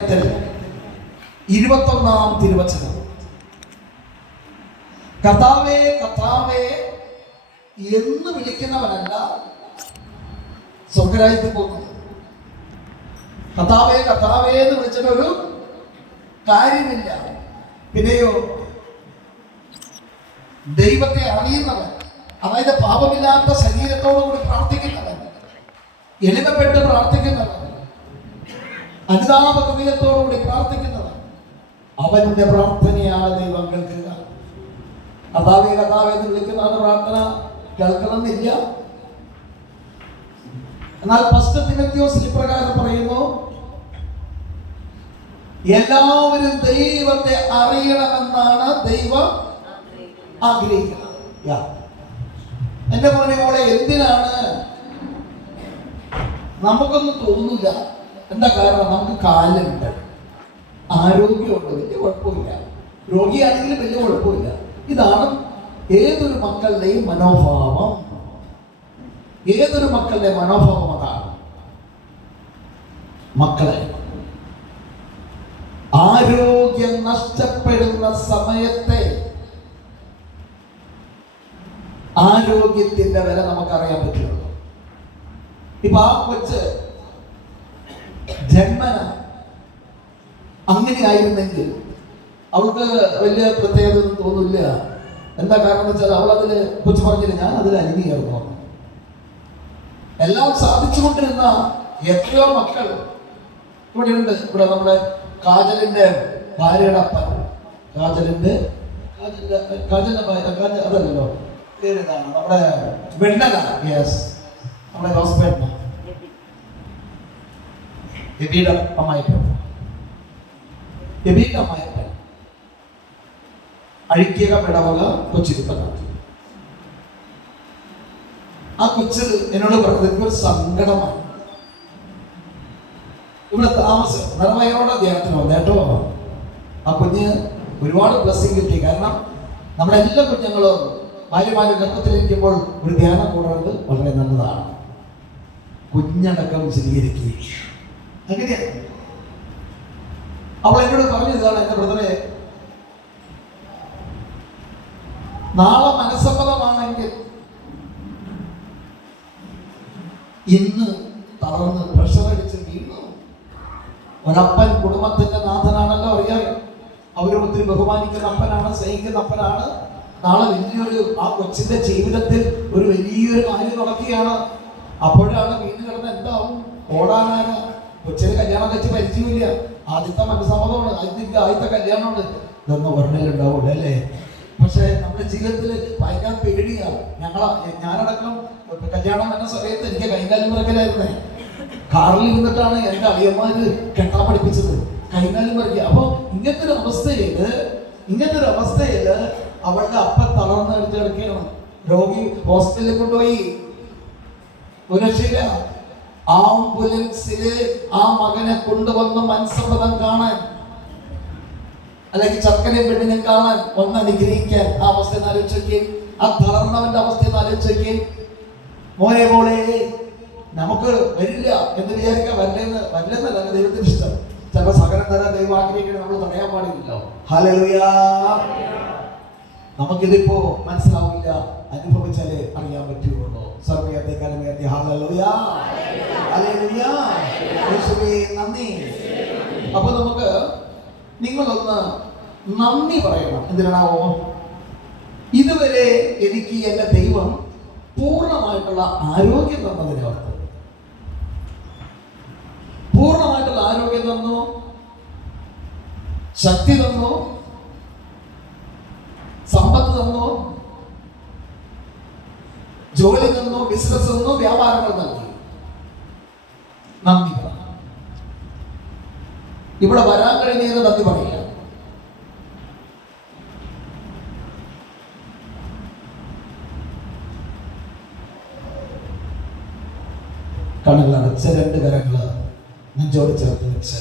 21 തിരുവചനം. കർത്താവേ കർത്താവേ എന്ന് വിളിക്കുന്നവനല്ല സ്വർഗരാജ്യത്തിൽ പോകുന്നത്. കർത്താവേ കർത്താവേ എന്ന് വിളിച്ചിട്ടൊരു കാര്യമില്ല. പിന്നെയോ ദൈവത്തെ അറിയുന്നവൻ, അതായത് പാപമില്ലാത്ത ശരീരത്തോടുകൂടി പ്രാർത്ഥിക്കുന്നവൻ, എളിമപ്പെട്ട് പ്രാർത്ഥിക്കുന്നവൻ, അനുതാപ ഹൃദയത്തോടുകൂടി പ്രാർത്ഥിക്കുന്നവൻ, അവന്റെ പ്രാർത്ഥനയാണ് ദൈവം കേൾക്കുക. കർത്താവേ കർത്താവേ എന്ന് വിളിക്കുന്നവന്റെ പ്രാർത്ഥന കേൾക്കണമെന്നില്ല. എന്നാൽ 1 തിമോഥെയോസിൽ ഇപ്രകാരം പറയുന്നു, എല്ലാവരും ദൈവത്തെ അറിയണമെന്നാണ് ദൈവം ആഗ്രഹിക്കുന്നത്. എന്റെ മോളെ എന്തിനാണ് നമുക്കൊന്നും തോന്നില്ല. എന്താ കാരണം? നമുക്ക് കാലുണ്ട്, ആരോഗ്യമുണ്ട്, വലിയ കുഴപ്പമില്ല, രോഗിയാണെങ്കിലും വലിയ കുഴപ്പമില്ല. ഇതാണ് ഏതൊരു മക്കളുടെയും മനോഭാവം. ഏതൊരു മക്കളുടെ മനോഭാവം അതാണ്. മക്കളെ, ആരോഗ്യം നഷ്ടപ്പെടുന്ന സമയത്തെ ആരോഗ്യത്തിന്റെ വില നമുക്കറിയാൻ പറ്റുള്ളൂ. ഇപ്പൊ ആ കൊച്ച് ജന്മന അങ്ങനെ ആയിരുന്നെങ്കിൽ അവൾക്ക് വലിയ പ്രത്യേകത ഒന്നും തോന്നില്ല. എന്താ കാരണം എന്ന് വെച്ചാൽ അവൾ അതില് കൊച്ചു പറഞ്ഞില്ല, ഞാൻ അതിൽ അനിമയായിരുന്നു പറഞ്ഞു. എല്ലാം സാധിച്ചുകൊണ്ടിരുന്ന എത്രയോ മക്കൾ ഇവിടെ ഉണ്ട്. ഇവിടെ നമ്മുടെ കാജലിന്റെ ഭാര്യയുടെ അപ്പൻ, കാജലിന്റെ അതല്ലല്ലോ പേരെന്താണ്, നമ്മുടെ വെണ്ണല, യെസ്, നമ്മുടെ ഹോസ്പിറ്റൽ എബിയുടെ അമ്മായിപ്പൻ, എബിയുടെ അമ്മായിപ്പൻ അഴിക്കുക പിടവക കൊച്ചിരിപ്പനാക്കി. ആ കൊച്ച് എന്നോട് പറഞ്ഞത് എനിക്കൊരു സങ്കടമാണ്. ഇവിടെ താമസം നിറവയോടെ ധ്യാനത്തിന് വന്നു കേട്ടോ. ആ കുഞ്ഞ് ഒരുപാട് ബ്ലെസ്സിങ് കിട്ടി. കാരണം നമ്മുടെ എല്ലാ കുഞ്ഞുങ്ങളും ഭാര്യമാര് ഗർഭത്തിലിരിക്കുമ്പോൾ ഒരു ധ്യാനം കൂടുന്നത് വളരെ നല്ലതാണ്. കുഞ്ഞടക്കം ശരീകരിക്കുക അങ്ങനെയാണ്. അവൾ എന്നോട് പറഞ്ഞതാണ്, എന്റെ ബ്രദറെ, നാളെ മനസ്സമ്മതമാണെങ്കിൽ ഇന്ന് തളർന്ന് പ്രഷർ അടിച്ച് വീണു. ഒരപ്പൻ കുടുംബത്തിന്റെ നാഥനാണല്ലോ, അറിയാം. അവരും ഒത്തിരി ബഹുമാനിക്കുന്ന അപ്പനാണ്, സ്നേഹിക്കുന്ന അപ്പനാണ്. നാളെ വലിയൊരു ആ കൊച്ചിന്റെ ജീവിതത്തിൽ ഒരു വലിയൊരു കാര്യം നടക്കുകയാണ്. അപ്പോഴാണ് വീണ് കിടന്ന് എന്താവും? ഓടാനാണ്. കൊച്ചിന് കല്യാണം കഴിച്ച് പരിചയമില്ല, ആദ്യത്തെ മനസ്സമ്മതമാണ്, ആദ്യത്തെ കല്യാണമാണ്. ഇതൊന്നും ഓർമ്മയിലുണ്ടാവൂല അല്ലേ? പക്ഷെ നമ്മുടെ ജീവിതത്തിൽ ഭയങ്കര പേടിയാണ്. ഞാനടക്കം കല്യാണം എന്ന സമയത്ത് എനിക്ക് കൈകാലം മറക്കലായിരുന്നേ. കാറിൽ ഇരുന്നിട്ടാണ് എന്റെ അളിയന്മാര് കെട്ടാൻ പഠിപ്പിച്ചത്, കൈകാലം മറിക്കുക. അപ്പൊ ഇങ്ങനത്തെ ഒരു അവസ്ഥയില് അവളുടെ അപ്പൻ തളർന്ന് അടിച്ചു കിടക്കുകയാണ്. രോഗി ഹോസ്പിറ്റലിൽ കൊണ്ടുപോയി, ഒരു രക്ഷയില്ല. ആംബുലൻസില് ആ മകനെ കൊണ്ടുവന്ന് മനസ്സമ്മതം കാണാൻ, അല്ലെങ്കിൽ ചർക്കനെ പെണ്ണിനെ കാണാൻ, ഒന്ന് അനുഗ്രഹിക്കാൻ. ആ അവസ്ഥ ആലോചിക്കുകയും ആ തളർന്നവന്റെ അവസ്ഥ ആലോചിക്കുകയും, മോനെ മോളെ നമുക്ക് വരില്ല എന്ന് വിചാരിക്കാൻ വരില്ലെന്നല്ല ദൈവത്തിന് ഇഷ്ടം. ചിലപ്പോൾ സകലം തരാൻ ദൈവം ആഗ്രഹിക്കണം, നമ്മൾ തടയാൻ പാടില്ലല്ലോ. ഹല്ലേലൂയാ. നമുക്കിതിപ്പോ മനസ്സിലാവില്ല, അനുഭവിച്ചാലേ അറിയാൻ പറ്റുള്ളൂ. ഹല്ലേലൂയാ, ഹല്ലേലൂയാ, യേശുവേ നന്ദി. അപ്പൊ നമുക്ക് നിങ്ങളൊന്ന് നന്ദി പറയണം. എന്തിനാണാവോ? ഇതുവരെ എനിക്ക് എന്റെ ദൈവം പൂർണ്ണമായിട്ടുള്ള ആരോഗ്യം തന്നതിനോർത്ത്, പൂർണ്ണമായിട്ടുള്ള ആരോഗ്യം തന്നു, ശക്തി തന്നു, സമ്പത്ത് തന്നു, ജോലി തന്നു, ബിസിനസ് തന്നു, വ്യാപാരങ്ങൾ നൽകി. നന്ദി പറ. ഇവിടെ വരാൻ കഴിഞ്ഞത് നന്ദി പറയുക. കണ്ണുകളടച്ച് 2 കരങ്ങൾ നെഞ്ചോട് ചേർത്ത് വെച്ച്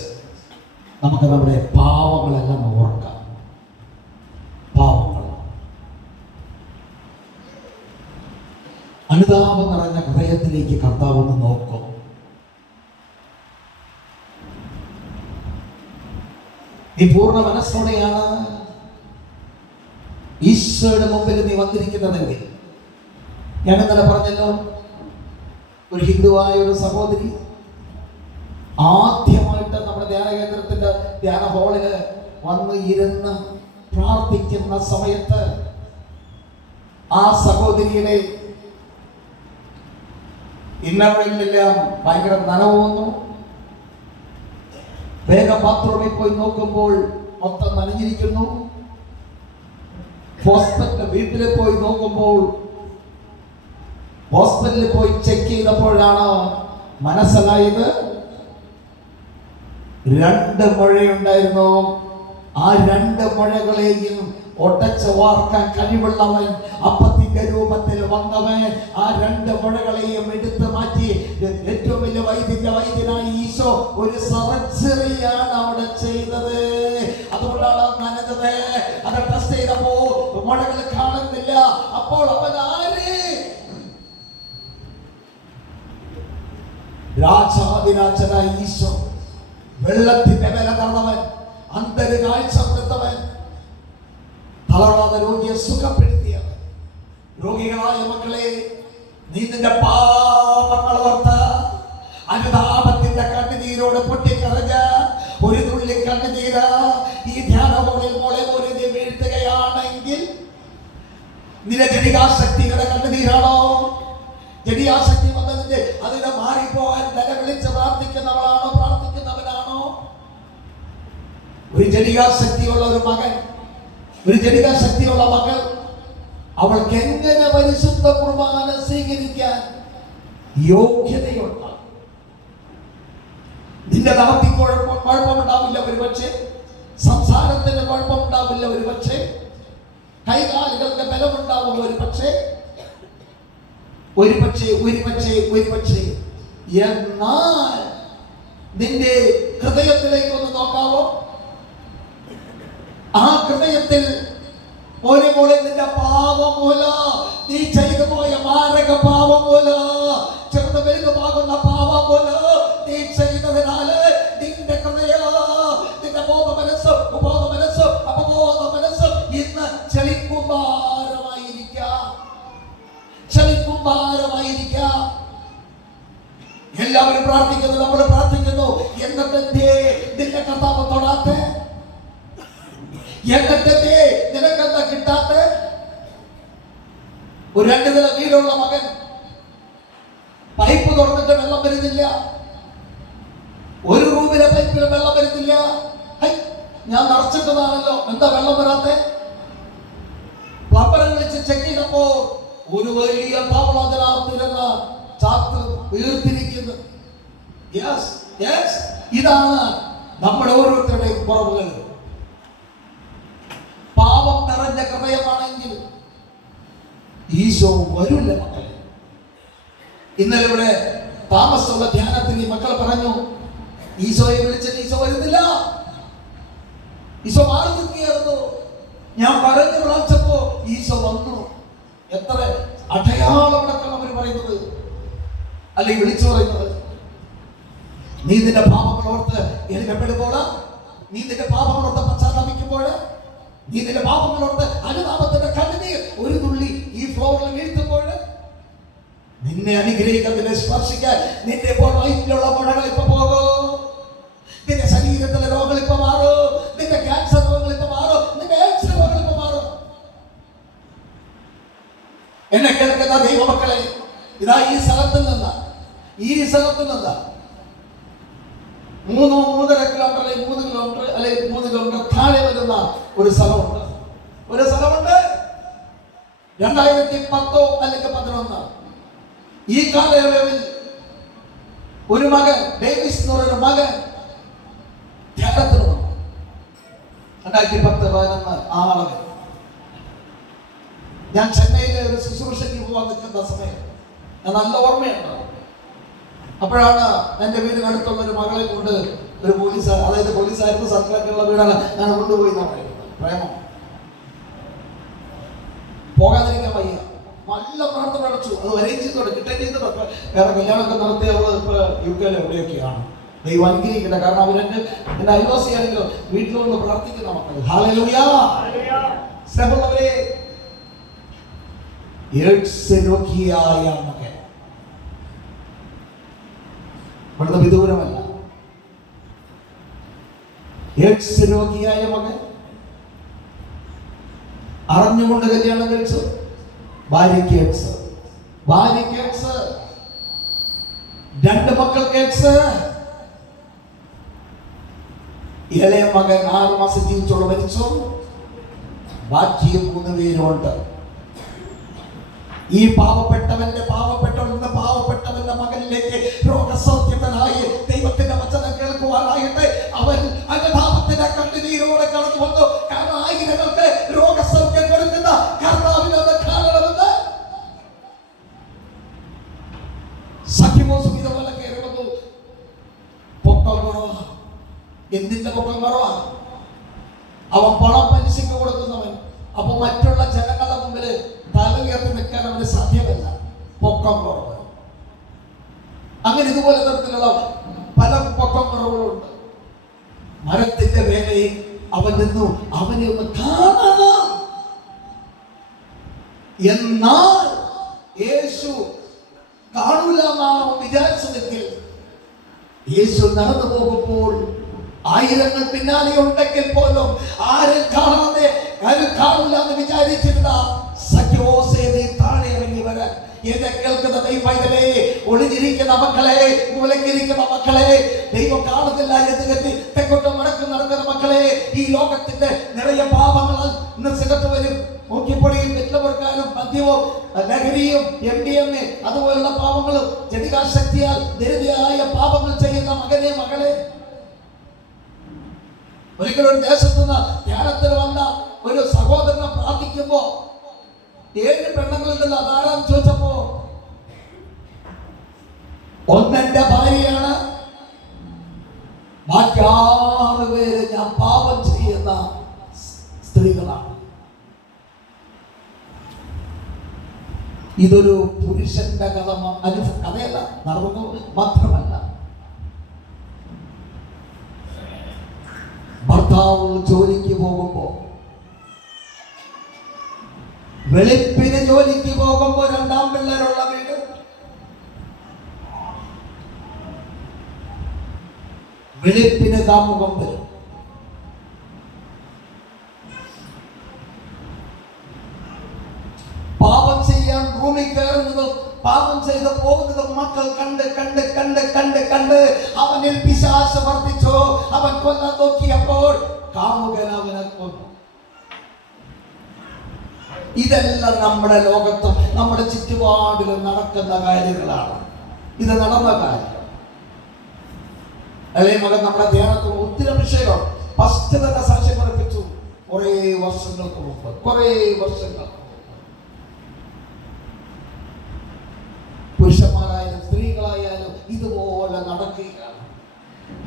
നമുക്ക് നമ്മുടെ പാവങ്ങളെല്ലാം ഓർക്കാം. പാവങ്ങൾ, അനുതാപം നിറഞ്ഞ ഹൃദയത്തിലേക്ക് കർത്താവ് ഒന്ന് നോക്കും. നീ പൂർണ്ണ മനസ്സോടെയാണ് ഈശോയുടെ മുമ്പിൽ നീ വന്നിരിക്കുന്നതെങ്കിൽ, ഞാൻ ഇന്നലെ പറഞ്ഞല്ലോ, ഒരു ഹിന്ദുവായ ഒരു സഹോദരി ആദ്യമായിട്ട് നമ്മുടെ ധ്യാന കേന്ദ്രത്തിന്റെ ധ്യാന ഹാളില് വന്ന് ഇരുന്ന് പ്രാർത്ഥിക്കുന്ന സമയത്ത് ആ സഹോദരിയുടെ ഇന്നവയെല്ലാം ഭയങ്കര നനവ് വന്നു. വേഗം ബാത്റൂമിൽ പോയി നോക്കുമ്പോൾ മൊത്തം നനഞ്ഞിരിക്കുന്നു. ഹോസ്പിറ്റൽ വീട്ടിൽ പോയി നോക്കുമ്പോൾ, ഹോസ്പിറ്റലിൽ പോയി ചെക്ക് ചെയ്തപ്പോഴാണ് മനസ്സിലായത് 2 മുഴയുണ്ടായിരുന്നു. ആ 2 മുഴകളെയും ഒടച്ചു വാർക്കാൻ കഴിവുള്ളവൻ, അപ്പത്തിന്റെ രൂപത്തിൽ വന്നവൻ, ആ 2 മുഴകളെയും എടുത്തു മാറ്റി ഏറ്റവും വലിയ വൈദ്യനായി ഈശോ ഒരു സർജറിയാണ് അവിടെ ചെയ്തത്. അതുകൊണ്ടാണ് നനഞ്ഞത്. അത് ടെസ്റ്റ് ചെയ്തപ്പോ മുഴകൾ കാണുന്നില്ല. അപ്പോൾ അവൻ ആര്? രാജാതിരാജനായ ഈശോ, വെള്ളത്തിന്റെ വില തന്നവൻ, അന്ധന് കാഴ്ച കൊടുത്തവൻ, തളർവാദ രോഗിയെ സുഖപ്പെടുത്തിയവൻ. രോഗികളായ മക്കളെ, നീ നിന്റെ പാപങ്ങൾ ഓർത്ത് അനുതാപത്തിന്റെ കണ്ണുനീരോട് പൊട്ടിക്കറഞ്ഞ ഒരു തുള്ളി കണ്ണുനീര് ഈ ധ്യാനമോളിൽ മോളെ പോലെ നീ വീഴ്ത്തുകയാണെങ്കിൽ, നിന്റെ ജനികാശക്തിയുടെ കണ്ണുനീരാണോ? ജനിയാശക്തി വന്നതിന്റെ അതിനെ മാറിപ്പോകാൻ നിലവിളിച്ച് പ്രാർത്ഥിക്കുന്നവളാണോ, പ്രാർത്ഥിക്കുന്നവനാണോ? ഒരു ജനികാശക്തിയുള്ള ഒരു മകൻ, ഒരു ജനികാശക്തിയുള്ള മകൾ, അവൾക്ക് എങ്ങനെ പരിശുദ്ധ കുർബാന സ്വീകരിക്കാൻ യോഗ്യതയുണ്ട്? നിന്റെ നടത്തി കുഴപ്പമുണ്ടാവില്ല ഒരു പക്ഷേ, സംസാരത്തിന് കുഴപ്പമുണ്ടാവില്ല ഒരു പക്ഷേ, കൈകാലുകളുടെ ബലമുണ്ടാവും ഒരു പക്ഷേ, എന്നാൽ നിന്റെ ഹൃദയത്തിലേക്ക് ഒന്ന് നോക്കാവോ? ആ ഹൃദയത്തിൽ മോനെ നിന്റെ പാപം മൂലം, നീ ചെയ്തു പോയ മാരക പാപം മൂലം, ചെറുത് വലുതുമാകുന്ന പാപം മൂലം നീ ചെയ്തതിനാല് നിന്റെ ഹൃദയം, നിന്റെ ബോധ മനസ്സ്, ഉപബോധ മനസ്സ്, അപബോധ മനസ്സ് ഇന്ന് ചളിക്കുമ്പാരമായിരിക്കാം. എല്ലാവരും പ്രാർത്ഥിക്കുന്നു, നമ്മൾ പ്രാർത്ഥിക്കുന്നു. എന്നിട്ട് നിന്റെ കർത്താവ് തൊടാത്ത, എന്നിട്ട് നിനക്കെന്താ കിട്ടാത്ത? ഒരു 2 നില വീടുള്ള മകൻ പൈപ്പ് തുറന്നിട്ട് വെള്ളം വരുന്നില്ല, ഒരു റൂമിലെ പൈപ്പിൽ വെള്ളം വരുന്നില്ല. ഞാൻ നിറച്ചിട്ടതാണല്ലോ, എന്താ വെള്ളം വരാത്തെ? പ്ലംബറെ വിളിച്ച് ചെക്ക് ചെയ്തപ്പോ ഒരു വലിയ താവളത്തിരുന്ന ചാക്ക് വീർത്തിരിക്കുന്നു. ഇതാണ് നമ്മുടെ ഓരോരുത്തരുടെയും കുറവുകൾ. പാപം നിറഞ്ഞ ഹൃദയമാണെങ്കിൽ ഈശോ വരില്ല മക്കളെ. ഇന്നലെ ഇവിടെ താമസമുള്ള ധ്യാനത്തിൽ ഈ മക്കൾ പറഞ്ഞു, ഈശോയെ വിളിച്ചിട്ട് ഈശോ വരുന്നില്ല, ഈശോ മാറി നിൽക്കുകയായിരുന്നു. ഞാൻ പറഞ്ഞു പ്രാർത്ഥിച്ചപ്പോ ഈശോ വന്നു. എത്ര അടയാളമടക്കം അവർ പറയുന്നത്, അല്ലെങ്കിൽ വിളിച്ചു പറയുന്നത്. നീ നിന്റെ പാപങ്ങൾ ഓർത്ത് എളിമപ്പെടുമ്പോൾ, നീ നിന്റെ പാപങ്ങൾ ഓർത്ത് പശ്ചാത്തപിക്കുമ്പോൾ, നീ നിന്റെ പാപങ്ങൾ ഓർത്ത് അനുതാപത്തിന്റെ കണ്ണുനീർ ഒരു തുള്ളി ഈ ഫ്ലോറിൽ വീഴ്ത്തുമ്പോൾ, നിന്നെ അനുഗ്രഹിക്കാൻ, നിന്നെ സ്പർശിക്കാൻ, നിന്റെ ഇപ്പോൾ വയറ്റിലുള്ള മുഴകൾ ഇപ്പൊ പോകും, നിന്റെ ശരീരത്തിലെ രോഗങ്ങൾ ഇപ്പൊ മാറും, നിന്റെ ക്യാൻസർ രോഗങ്ങൾ ഇപ്പൊ മാറും, നിന്റെ എയ്ഡ്സ് രോഗങ്ങൾ ഇപ്പൊ മാറും. എന്നെ കേൾക്കുന്ന ദൈവമക്കളെ, ഇതാ ഈ സ്ഥലത്ത് നിന്ന് 3-3.5 കിലോമീറ്റർ അല്ലെങ്കിൽ 3 കിലോമീറ്റർ അല്ലെങ്കിൽ 3 കിലോമീറ്റർ താഴെ വരുന്ന ഒരു സ്ഥലമുണ്ട്. 2010 അല്ലെങ്കിൽ 2011 ഈ കാലയളവിൽ ഒരു മകൻ, ഡേവിസ് എന്ന് പറയുന്ന മകൻ ധ്യാനത്തിന് വന്നു. 2010-11 ആ അളവിൽ ഞാൻ ചെന്നൈയിലെ ഒരു ശുശ്രൂഷയ്ക്ക് പോകാൻ നിൽക്കുന്ന സമയം ഞാൻ നല്ല ഓർമ്മയുണ്ട്. അപ്പോഴാണ് എൻ്റെ വീടിനടുത്തുള്ള ഒരു മകളെ കൊണ്ട് ഒരു പോലീസുകാർ, അതായത് പോലീസായിരുന്നു, സർക്കാരിലുള്ള വീടാണ്, ഞാൻ കൊണ്ടുപോയി പ്രേമം. പോകാതിരിക്കാൻ വയ്യ, നല്ല പ്രാർത്ഥന അടച്ചു. അത് വരെയും ചെയ്തോടെ കിട്ടുകയും ചെയ്തോടെ. വേറെ കല്യാണമൊക്കെ നടത്തി അവള് ഇപ്പൊ UK എവിടെയൊക്കെയാണ്. ദൈവം അനുഗ്രഹിക്കട്ടെ. കാരണം അവരെന്നെ എന്റെ അയൽവാസിയാണെങ്കിലും വീട്ടിൽ വന്ന് പ്രാർത്ഥിക്കുന്ന മക്കൾ. ഹല്ലേലൂയ. സ്നേഹമുള്ളവരെ, എയ്ഡ്സ് രോഗിയായ മകൻ വളരെ വിദൂരമല്ല. എയ്ഡ്സ് രോഗിയായ മകൻ അറിഞ്ഞുകൊണ്ട് കല്യാണം കഴിച്ചു. ഭാര്യയ്ക്ക് എയ്ഡ്സ്, ഭാര്യയ്ക്ക് എയ്ഡ്സ്, 2 മക്കൾക്ക് എയ്ഡ്സ്. ഇളയ മകൻ 6 മാസം ജീവിച്ചോട് മരിച്ചു. ബാക്കി 3 പേരുണ്ട്. ഈ പാവപ്പെട്ടവന്റെ മകനിലേക്ക് രോഗസൗഖ്യത്തിനായി ദൈവത്തിന്റെ വചനം കേൾക്കുവാനായിട്ട് അവൻ അനുതാപത്തിന്റെ കണ്ണുനീരോടെ കടന്നു വന്നു. കാരണം ആയിരങ്ങൾക്ക് രോഗസൗഖ്യം കൊടുക്കുന്ന കർത്താവിനത് കാണണമെന്ന് സഖ്യമോസും ഇതുപോലെ കയറി വന്നു. പൊക്കം കുറവാ. എന്തിന്റെ പൊക്കം കുറവാ? അവൻ പണം പലിശയ്ക്ക് കൊടുക്കുന്നവൻ. അപ്പൊ മറ്റുള്ള ജനങ്ങളുടെ മുമ്പിൽ തല ഉയർത്തി നിൽക്കാൻ അവന് സാധ്യമല്ല. പൊക്കം കുറവ്. അങ്ങനെ ഇതുപോലെ തരത്തിലുള്ള പല പൊക്കം കുറവുകളുണ്ട്. മരത്തിന്റെ വേലയിൽ അവൻ നിന്നു. അവനെ ഒന്ന് കാണണം. എന്നാൽ യേശു കാണൂല എന്നാണ് അവൻ വിചാരിച്ചതെങ്കിൽ യേശു നടന്നു പോകുമ്പോൾ ആയിരങ്ങൾ പിന്നാലെ ഉണ്ടെങ്കിൽ പോലും ആരും കാണാതെ കാണൂല എന്ന് വിചാരിച്ചിരുന്ന സഖ്യോസേ താഴെ ഇറങ്ങി വരാൻ. എന്നെ കേൾക്കുന്ന ദൈവമേ, ഒളിഞ്ഞിരിക്കുന്ന മക്കളെ, മൂലങ്ങിരിക്കുന്ന മക്കളെ, ദൈവം കാണുന്നില്ല എന്ന് കരുതി തെക്കോട്ട് വടക്ക് നടക്കുന്ന മക്കളെ, ഈ ലോകത്തിന്റെ നിറയെ പാപങ്ങൾ ഇന്ന് സിഗരറ്റ് വരും, മൂക്കിപ്പൊടിയും വെറ്റിലവർക്കാനും മദ്യവും ലഹരിയും MDMA അതുപോലുള്ള പാപങ്ങളും ജനികാശക്തിയാൽ നിരവധിയായ പാപങ്ങൾ ചെയ്യുന്ന മകനെ, മകളെ, ഒരിക്കലും ഒരു ദേശത്തു നിന്ന് ധ്യാനത്തിന് വന്ന ഒരു സഹോദരനെ പ്രാർത്ഥിക്കുമ്പോ 7 പെണ്ണുങ്ങളിൽ നിന്ന് അതാരാന്ന് ചോദിച്ചപ്പോ ഒന്നെന്റെ ഭാര്യയാണ്, ബാക്കി 6 പേര് ഞാൻ പാപം ചെയ്യുന്ന സ്ത്രീകളാണ്. ഇതൊരു പുരുഷന്റെ കഥയല്ല, നടന്നു മാത്രമല്ല. ഭർത്താവ് ജോലിക്ക് പോകുമ്പോ, വെളുപ്പിന് ജോലിക്ക് പോകുമ്പോ 2 പിള്ളേരുള്ള വീട്, വെളുപ്പിന് കാമുകം വരും. പാപം ചെയ്യാൻ റൂമിൽ കയറുന്നതും പാപം ചെയ്ത് പോകുന്നതും മക്കൾ കണ്ട് കണ്ട് കണ്ട് കണ്ട് കണ്ട് അവനിൽ പിശാച് വർദ്ധിച്ചു. അവൻ കൊല്ലാൻ നോക്കിയപ്പോൾ കാമുകൻ അവനെ കൊന്നു. ഇതെല്ലാം നമ്മുടെ ലോകത്തും നമ്മുടെ ചുറ്റുപാടിലും നടക്കുന്ന കാര്യങ്ങളാണ്. ഇത് നടന്ന കാര്യം. ഇളയ മകൻ നമ്മുടെ ധ്യാനത്തിൽ ഒത്തിരി വിഷയം ഫസ്റ്റ് തന്നെ സാക്ഷ്യം പഠിപ്പിച്ചു. കുറേ വർഷങ്ങൾക്ക് മുമ്പ് പുരുഷന്മാരായാലും സ്ത്രീകളായാലും ഇതുപോലെ നടക്കുകയാണ്.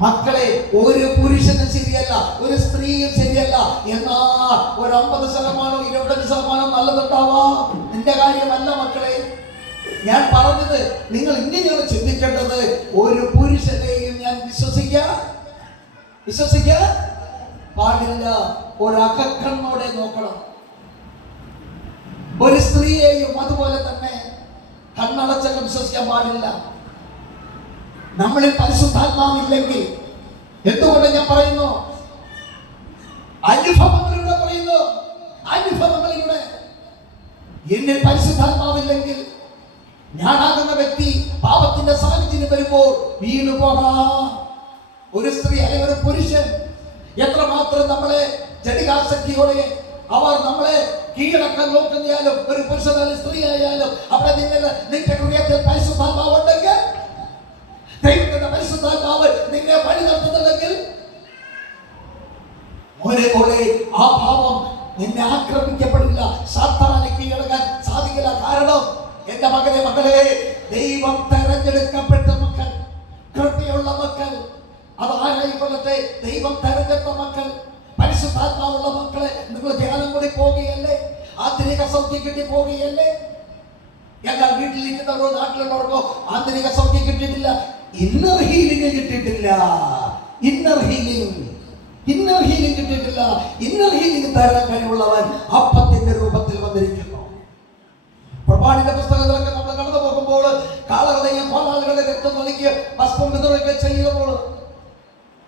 മക്കളെ, ഒരു പുരുഷനും ശരിയല്ല, ഒരു സ്ത്രീയും ശരിയല്ല. എന്നാൽ ഒരു 50% 25% നല്ലതുണ്ടാവാം. നിന്റെ കാര്യമല്ല മക്കളെ ഞാൻ പറഞ്ഞത്. നിങ്ങൾ ഇങ്ങനെയാണ് ചിന്തിക്കേണ്ടത്. ഒരു പുരുഷനെയും ഞാൻ വിശ്വസിക്കാൻ പാടില്ല. ഒരകക്കണ്ണോടെ നോക്കണം. ഒരു സ്ത്രീയെയും അതുപോലെ തന്നെ കണ്ണടച്ചൊക്കെ വിശ്വസിക്കാൻ പാടില്ല. നമ്മളിൽ പരിശുദ്ധാത്മാവില്ലെങ്കിൽ, എന്തുകൊണ്ട് ഞാൻ പറയുന്നു, അനുഭവങ്ങളിലൂടെ പറയുന്നു, അനുഭവങ്ങളിലൂടെ എന്നിൽ പരിശുദ്ധാത്മാവില്ലെങ്കിൽ ഞാനാകുന്ന വ്യക്തി പാപത്തിന്റെ സാന്നിധ്യം വരുമ്പോൾ വീണു പോകാം. ഒരു സ്ത്രീ അല്ലെങ്കിൽ ഒരു പുരുഷൻ എത്രമാത്രം നമ്മളെ ജനികാശക്തിയോടെ അവർ നമ്മളെ കീഴടക്കാൻ നോക്കുന്നയാലും, ഒരു പുരുഷനായാലും സ്ത്രീ ആയാലും, അവിടെ നിന്റെ ഹൃദയത്തിൽ പരിശുദ്ധാത്മാവ് ഉണ്ടെങ്കിൽ, ദൈവത്തിന്റെ പരിശുദ്ധാത്മാവ് നിന്നെ വഴി നടത്തുന്നുണ്ടെങ്കിൽ, പോലെ ആ ഭാവം നിന്നെ ആക്രമിക്കപ്പെടില്ല. സാത്താനെ കീഴടക്കാൻ സാധിക്കില്ല. കാരണം എന്റെ മകളെ, ദൈവം തെരഞ്ഞെടുക്കപ്പെട്ട മക്കൾ, കൃപയുള്ള മക്കൾ, അത് ആരായിക്കൊള്ളട്ടെ, ദൈവം തെരഞ്ഞെടുത്ത മക്കൾ, പരിശുദ്ധാത്മാവുള്ള മക്കളെ, നിങ്ങൾ ധ്യാനം കൂടി പോകുകയല്ലേ, ആന്തരിക സൗഖ്യം കിട്ടി പോകുകയല്ലേ? എന്നാൽ വീട്ടിലിരിക്കുന്നവരോ നാട്ടിലുള്ളവർക്കോ ആന്തരിക സൗഖ്യം കിട്ടിയിട്ടില്ല. ഇന്നർ ഹീലിംഗ് കിട്ടിയിട്ടില്ല. ഇന്നർ ഹീലിംഗ് കിട്ടിയിട്ടില്ല. ഇന്നർ ഹീലിംഗ് തരാൻ കഴിവുള്ളവൻ അപ്പത്തിന്റെ രൂപത്തിൽ വന്നിരിക്കുന്നു. പ്രഭാണിന്റെ പുസ്തകത്തിലൊക്കെ നമ്മൾ കടന്നു പോകുമ്പോൾ കാളകളുടെയും കോലാളുകളുടെ രക്തം നൽകിയ ഭസ്മം വിതറുകയൊക്കെ ചെയ്യുമ്പോൾ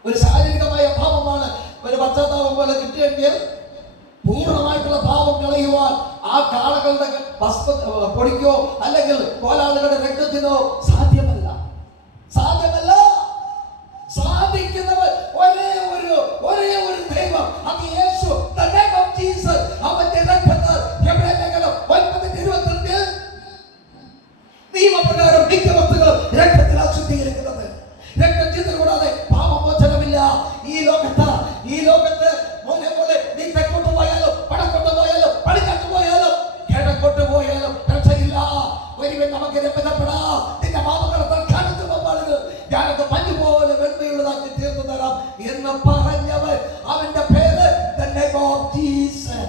ഒരു ശാരീരികമായ ഭാവമാണ്, ഒരു പശ്ചാത്താപം പോലെ കിട്ടിയെങ്കിൽ പൂർണ്ണമായിട്ടുള്ള ഭാവം കളയുവാൻ ആ കാളകളുടെ പൊടിക്കോ അല്ലെങ്കിൽ കോലാളുകളുടെ രക്തത്തിനോ സാധ്യമല്ല. സാധിക്കുന്നവർ ഒരേ ഒരു ദൈവം, അത് യേശു. The name of Jesus. അവന്റെ രക്തത്താൽ ഹെബ്രായ ലേഖനം 9:22 നിയമപ്രകാരം മിക്ക വസ്തുക്കളും രക്തത്തിലാണ് ശുദ്ധീകരിക്കുന്നത്. രക്തം ചിന്ത കൂടാതെ പാപമോചനമില്ല. ഈ ലോകത്ത് മോനെ നീ തെക്കോട്ട് പോയാലും വടക്കോട്ട് പോയാലും പടിഞ്ഞാട്ട് പോയാലും കിഴക്കോട്ട് പോയാലും രക്ഷയില്ല. ഒരുവൻ നമുക്ക് രക്ഷപ്പെടാം. നിന്റെ പാപങ്ങളെ കാണിച്ചു പാടുക, ഞാനത് പഞ്ഞു പോലെ വെണ്മയുള്ളതാക്കി തീർന്നു തരാം എന്ന് പറഞ്ഞവൻ, അവന്റെ പേര് The name of Jesus.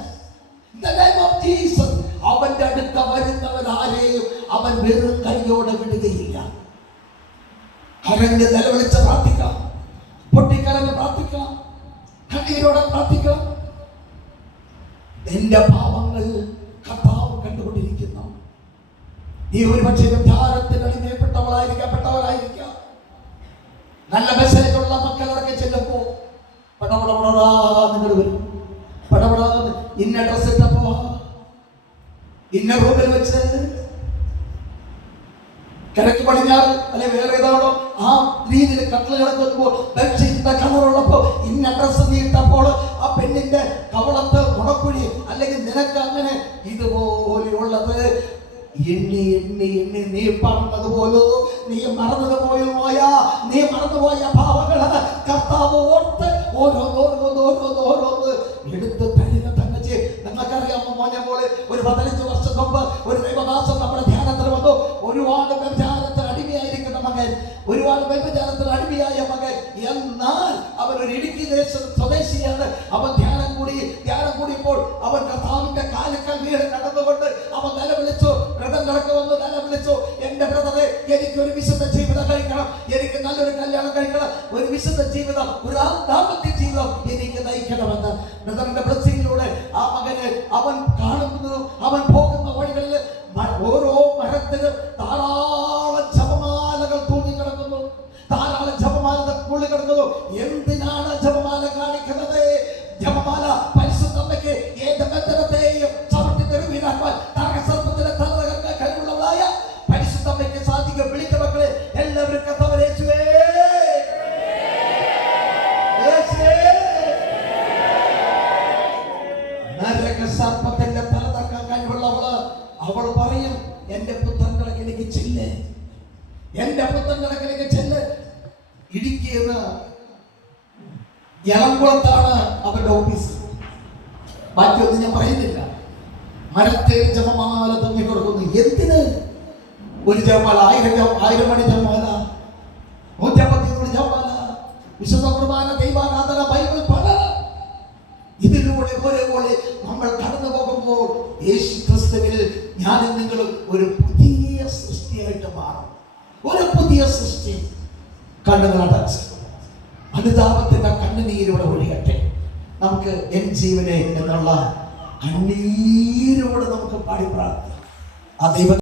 The name of Jesus. അവന്റെ അടുക്ക വരുന്നവരാരെയും അവൻ വെറും കൈയോടെ വിടുകയില്ല. കരഞ്ഞ് നിലവിളിച്ച് പ്രാർത്ഥിക്കണം, പൊട്ടിക്കരഞ്ഞ് പ്രാർത്ഥിക്കണം, കണ്ണീരോടെ പ്രാർത്ഥിക്കണം. എന്റെ പാവങ്ങൾ കർത്താവ് കണ്ടുകൊണ്ടിരിക്കുന്നു. നീ ഒരുപക്ഷെ ധ്യാനത്തിന് അടിമപ്പെട്ടവരായിരിക്കാം. നല്ല മെസ്സേജുള്ള മക്കളൊക്കെ ചെല്ലുമ്പോ പടപടപടാ നിങ്ങൾ വരും. പടപടാ ഇന്ന ഡ്രസ് ഇട്ടപ്പോ ഇന്ന റൂമിൽ വെച്ച് കിഴക്ക് പടിഞ്ഞാറ് അല്ലെ വേറെ ഏതാണോ ആ രീതിയിൽ കട്ടിൽ കിടക്കുമ്പോൾ ബെഡ്ഷീറ്റിന്റെ കളറുള്ളപ്പോ ഇന്ന ഡ്രസ് നീട്ടപ്പോൾ ആ പെണ്ണിന്റെ കവളത്ത് മുടക്കുഴി അല്ലെങ്കിൽ നിനക്ക് അങ്ങനെ ഇതുപോലെയുള്ളത് എണ്ണി നീ പറഞ്ഞതുപോലോ നീ മറന്നുപോയ ഭാവങ്ങള് കർത്താവ് ഓർത്ത് ഓരോന്ന് എടുത്ത് തരുന്ന തന്നെ ചെയ്യും. നിങ്ങൾക്കറിയാമോ മോനെ പോലെ ഒരു 15 വർഷം മുമ്പ് ഒരു ദൈവദാസൻ നമ്മുടെ ധ്യാനത്തിൽ വന്നു. ഒരുപാട് വ്യഭിചാരത്തിന് അടിമയായിരിക്കുന്ന മകൻ, ഒരുപാട് വ്യഭിചാരത്തിന് അടിമയായ മകൻ. എന്നാൽ അവൻ ഒരു ഇടുക്കി സ്വദേശിയാണ്. അവൻ ധ്യാനം കൂടിയപ്പോൾ അവൻ കർത്താവിന്റെ കാലുക്കൽ വീട് നടന്നുകൊണ്ട് അവൻ നിലവിളിച്ചു. വ്രതം നടക്കുമെന്ന് നിലവിളിച്ചു, എന്റെ ബ്രദറെ, എനിക്കൊരു വിശുദ്ധ ജീവിതം കഴിക്കണം, എനിക്ക് നല്ലൊരു കല്യാണം കഴിക്കണം, ഒരു വിശുദ്ധ ജീവിതം, ഒരു ദാമ്പത്യ ജീവിതം എനിക്ക് നയിക്കണമെന്ന്. ബ്രദറിന്റെ ബ്ലെസ്സിങ്ങിലൂടെ ആ മകന് അവൻ കാണുന്നതും അവൻ പോകുന്ന വഴികളിൽ ഓരോ മരത്തിലും ധാരാളം ജപമാലകൾ തൂങ്ങിക്കിടക്കുന്നു, ധാരാളം ജപമാലകൾ തൂങ്ങിക്കിടക്കുന്നു. എന്തിനാണ് ജപമാല കാണിക്കുന്നത്? ജപമാല പരിശുദ്ധമ്മയ്ക്ക് ഏത് ബന്ധനത്തെയും ചവിട്ടി തെരുവിലാക്കാൻ സർപ്പത്തിലെ തലതകർക്കാൻ കഴിവുള്ളവളായ പരിശുദ്ധമ്മയ്ക്ക് സാധിക്കും. വിളിച്ച മക്കളെ എല്ലാവരും കർത്താവേ, സർപ്പത്തിന്റെ തല തക്കാൻ കഴിവുള്ളവള്. അവൾ പറയും, എന്റെ പുത്രൻകിടക്കിലേക്ക് ചെല്ല്, എന്റെ പുത്രൻകിടക്കിലേക്ക് ചെല്ല്. ഇടുക്കിയെന്ന് എളംകുളത്താണ് അവരുടെ ഓഫീസ്. ബാക്കിയൊന്നും ഞാൻ പറയുന്നില്ല. മരത്തെ ജപമാല തങ്ങി കൊടുക്കുന്നു. എന്തിന്? ഒരു ജപമാല 1000 മണി ജപമാല, 153 ജപമാല, വിശുദ്ധ കുർബാന, ദൈവാരാധന, ബൈബിൾ പഠനം. ഇതിലൂടെ പോലെ നമ്മൾ കടന്നു പോകുമ്പോൾ യേശു ക്രിസ്തുവിൽ ഞാനും നിങ്ങളും ഒരു പുതിയ സൃഷ്ടിയായിട്ട് മാറും. ഒരു പുതിയ സൃഷ്ടി. കണ്ണുകളടച്ച് അനുതാപത്തിന്റെ കണ്ണുനീരോടെ ഒഴുകട്ടെ. നമുക്ക് എൻ ജീവനെ എന്നുള്ള കണ്ണീരോട് നമുക്ക് പാടി പ്രാർത്ഥിക്കാം. ആ ദൈവം